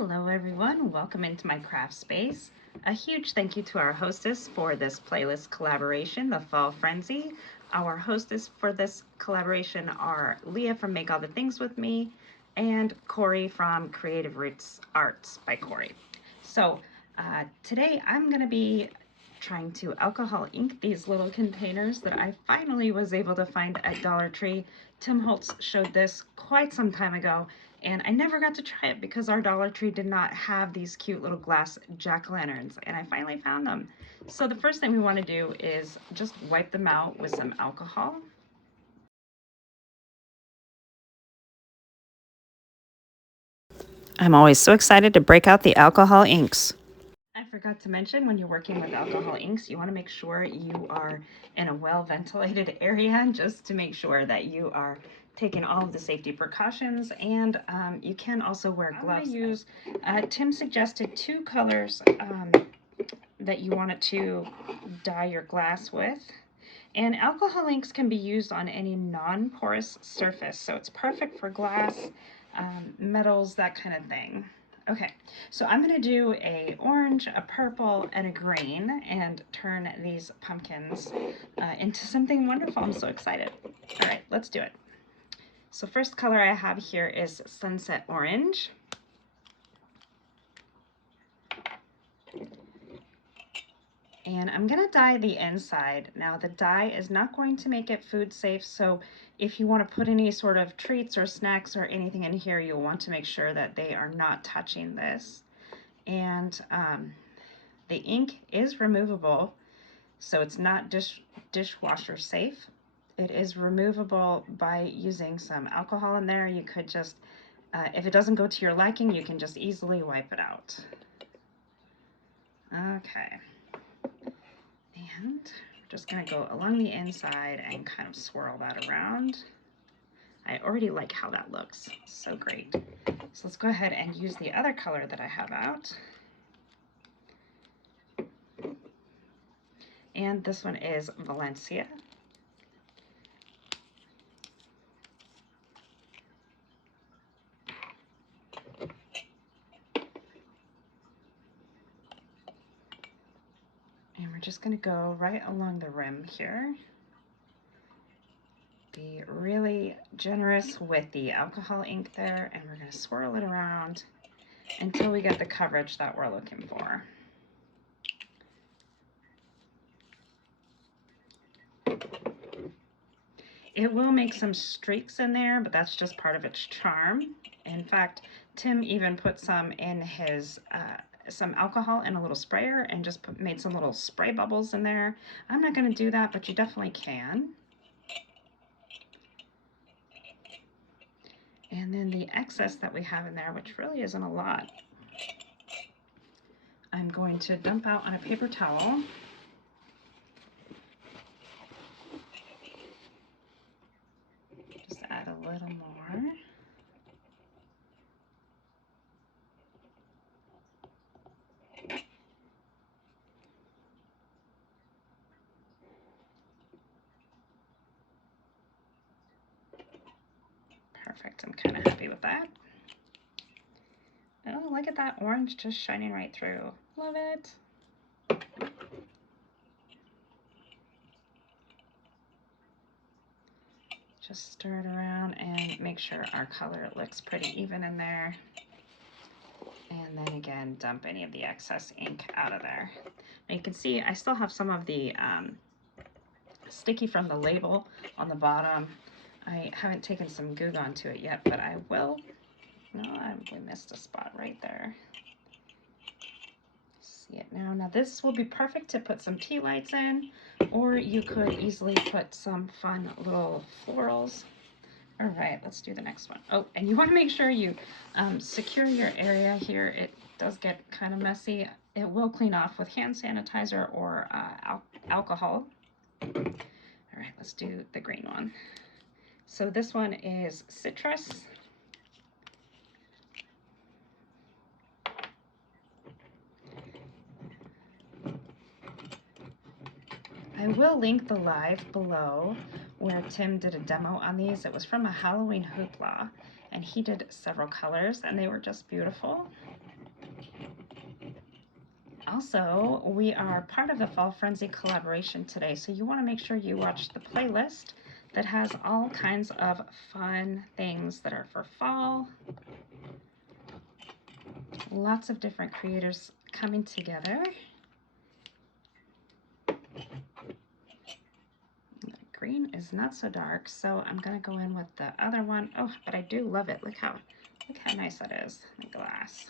Hello everyone, welcome into my craft space. A huge thank you to our hostess for this playlist collaboration, The Fall Frenzy. Our hostess for this collaboration are Leah from Make All the Things With Me and Corey from Creative Roots Arts by Corey. So today I'm going to be trying to alcohol ink these little containers that I finally was able to find at Dollar Tree. Tim Holtz showed this quite some time ago, and I never got to try it because our Dollar Tree did not have these cute little glass jack-o'-lanterns, and I finally found them. So the first thing we want to do is just wipe them out with some alcohol. I'm always so excited to break out the alcohol inks. I forgot to mention, when you're working with alcohol inks, you want to make sure you are in a well-ventilated area just to make sure that you are taking all of the safety precautions, and you can also wear gloves. Tim suggested two colors that you wanted to dye your glass with. And alcohol inks can be used on any non-porous surface, so it's perfect for glass, metals, that kind of thing. Okay, so I'm going to do a orange, a purple, and a green, and turn these pumpkins into something wonderful. I'm so excited. All right, let's do it. So first color I have here is Sunset Orange. And I'm going to dye the inside. Now the dye is not going to make it food safe, so if you want to put any sort of treats or snacks or anything in here, you'll want to make sure that they are not touching this. And the ink is removable, so it's not dishwasher safe. It is removable by using some alcohol in there. You could just, if it doesn't go to your liking, you can just easily wipe it out. Okay. And we're just going to go along the inside and kind of swirl that around. I already like how that looks. So great. So let's go ahead and use the other color that I have out. And this one is Valencia. And we're just going to go right along the rim here. Be really generous with the alcohol ink there, and we're going to swirl it around until we get the coverage that we're looking for. It will make some streaks in there, but that's just part of its charm. In fact, Tim even put some in his some alcohol in a little sprayer and just made some little spray bubbles in there. I'm not going to do that, but you definitely can. And then the excess that we have in there, which really isn't a lot, I'm going to dump out on a paper towel. Just add a little more. Perfect, I'm kind of happy with that. Oh, look at that orange just shining right through. Love it. Just stir it around and make sure our color looks pretty even in there. And then again, dump any of the excess ink out of there. Now you can see I still have some of the sticky from the label on the bottom. I haven't taken some Goo Gone to it yet, but I will. No, we missed a spot right there. See it now. Now this will be perfect to put some tea lights in, or you could easily put some fun little florals. All right, let's do the next one. Oh, and you want to make sure you secure your area here. It does get kind of messy. It will clean off with hand sanitizer or alcohol. All right, let's do the green one. So this one is citrus. I will link the live below where Tim did a demo on these. It was from a Halloween Hoopla, and he did several colors, and they were just beautiful. Also, we are part of the Fall Frenzy collaboration today, so you want to make sure you watch the playlist that has all kinds of fun things that are for fall. Lots of different creators coming together. Green is not so dark, so I'm gonna go in with the other one. Oh, but I do love it. Look how nice that is, the glass.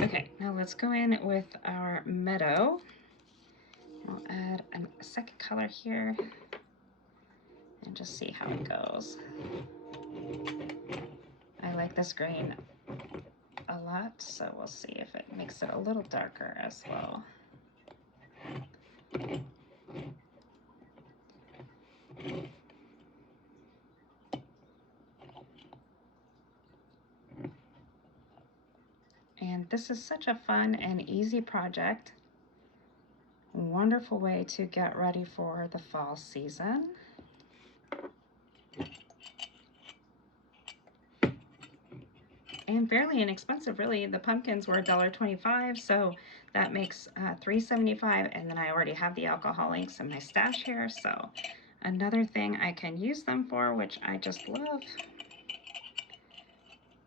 Okay, now let's go in with our meadow. We'll add a second color here and just see how it goes. I like this green a lot, so we'll see if it makes it a little darker as well. And this is such a fun and easy project. Wonderful way to get ready for the fall season. And fairly inexpensive, really. The pumpkins were $1.25, so that makes $3.75, and then I already have the alcohol inks in my stash here, so another thing I can use them for, which I just love.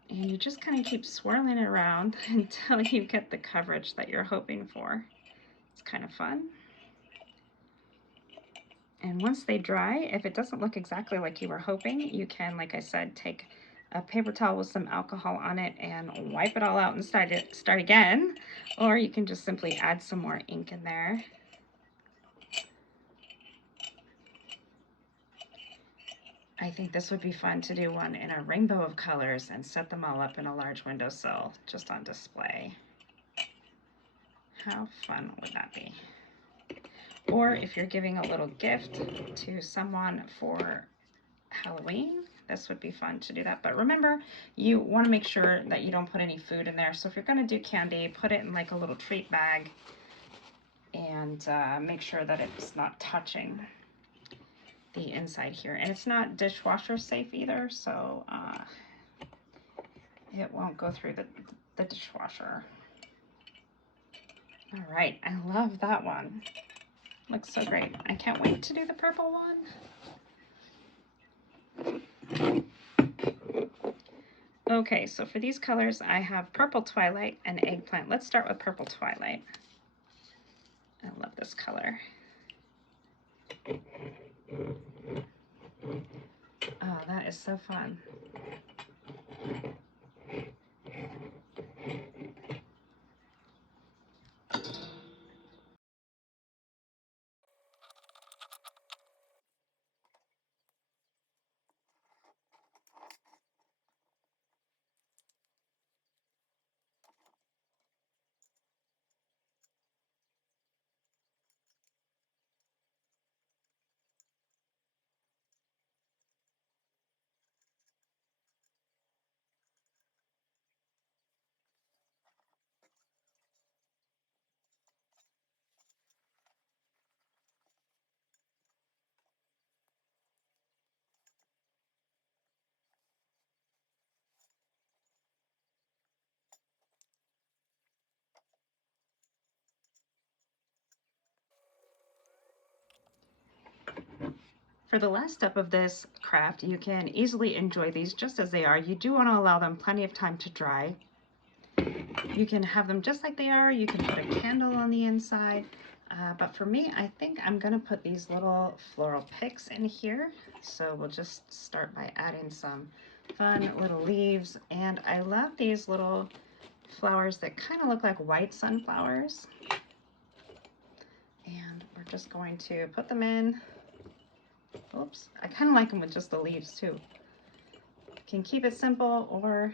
And you just kind of keep swirling it around until you get the coverage that you're hoping for. It's kind of fun. And once they dry, if it doesn't look exactly like you were hoping, you can, like I said, take a paper towel with some alcohol on it and wipe it all out and start again. Or you can just simply add some more ink in there. I think this would be fun to do one in a rainbow of colors and set them all up in a large windowsill just on display. How fun would that be? Or if you're giving a little gift to someone for Halloween, this would be fun to do that. But remember, you want to make sure that you don't put any food in there. So if you're going to do candy, put it in like a little treat bag and make sure that it's not touching the inside here. And it's not dishwasher safe either, so it won't go through the dishwasher. All right, I love that one. Looks so great. I can't wait to do the purple one. Okay, so for these colors, I have Purple Twilight and Eggplant. Let's start with Purple Twilight. I love this color. Oh, that is so fun. For the last step of this craft, you can easily enjoy these just as they are. You do want to allow them plenty of time to dry. You can have them just like they are. You can put a candle on the inside. But for me, I think I'm going to put these little floral picks in here. So we'll just start by adding some fun little leaves. And I love these little flowers that kind of look like white sunflowers. And we're just going to put them in. Oops, I kind of like them with just the leaves too. You can keep it simple or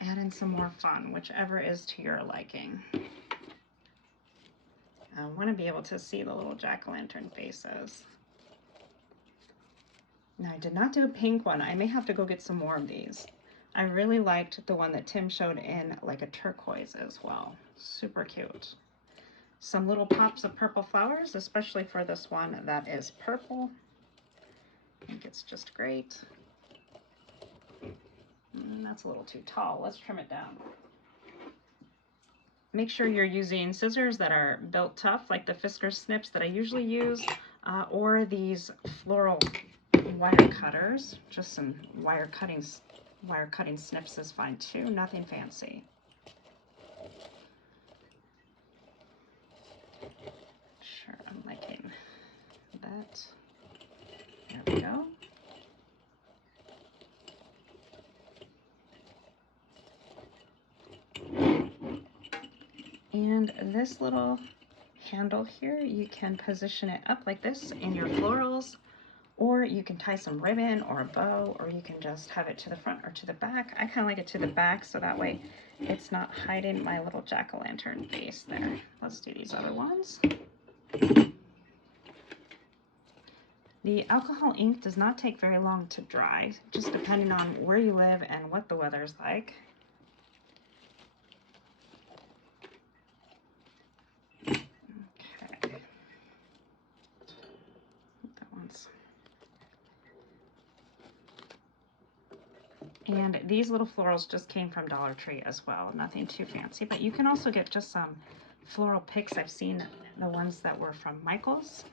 add in some more fun, whichever is to your liking. I want to be able to see the little jack-o'-lantern faces. Now, I did not do a pink one. I may have to go get some more of these. I really liked the one that Tim showed in like a turquoise as well. Super cute. Some little pops of purple flowers, especially for this one that is purple. I think it's just great. That's a little too tall. Let's trim it down. Make sure you're using scissors that are built tough, like the Fisker snips that I usually use, or these floral wire cutters. Just some wire cutting snips is fine too, nothing fancy. Sure, I'm liking that. There we go. And this little handle here, you can position it up like this in your florals, or you can tie some ribbon or a bow, or you can just have it to the front or to the back. I kind of like it to the back so that way it's not hiding my little jack-o'-lantern face there. Let's do these other ones. The alcohol ink does not take very long to dry, just depending on where you live and what the weather's like. Okay. That one's. And these little florals just came from Dollar Tree as well, nothing too fancy, but you can also get just some floral picks. I've seen the ones that were from Michael's,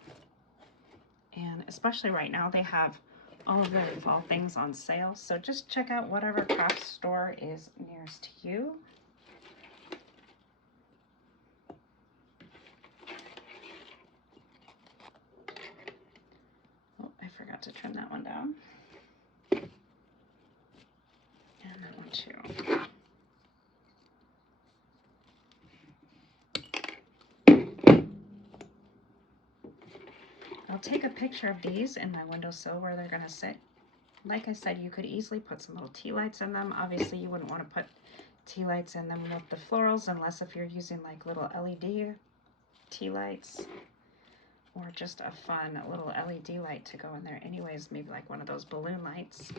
and especially right now they have all of their fall things on sale, so just check out whatever craft store is nearest to you. Oh, I forgot to trim that one down. And that one too. I'll take a picture of these in my windowsill where they're gonna sit. Like I said, you could easily put some little tea lights in them. Obviously you wouldn't want to put tea lights in them with the florals unless if you're using like little LED tea lights, or just a fun little LED light to go in there anyways, maybe like one of those balloon lights.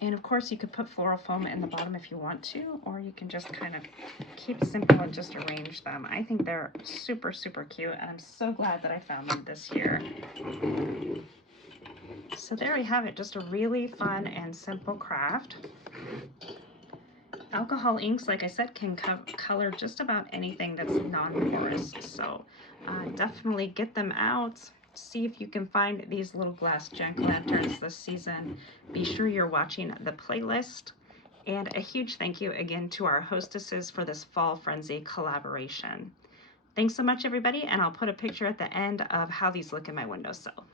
And of course you could put floral foam in the bottom if you want to, or you can just kind of keep it simple and just arrange them. I think they're super, super cute, and I'm so glad that I found them this year. So there we have it, just a really fun and simple craft. Alcohol inks, like I said, can color just about anything that's non-porous, so definitely get them out. See if you can find these little glass jack-o'-lanterns this season. Be sure you're watching the playlist. And a huge thank you again to our hostesses for this Fall Frenzy collaboration. Thanks so much, everybody, and I'll put a picture at the end of how these look in my windowsill.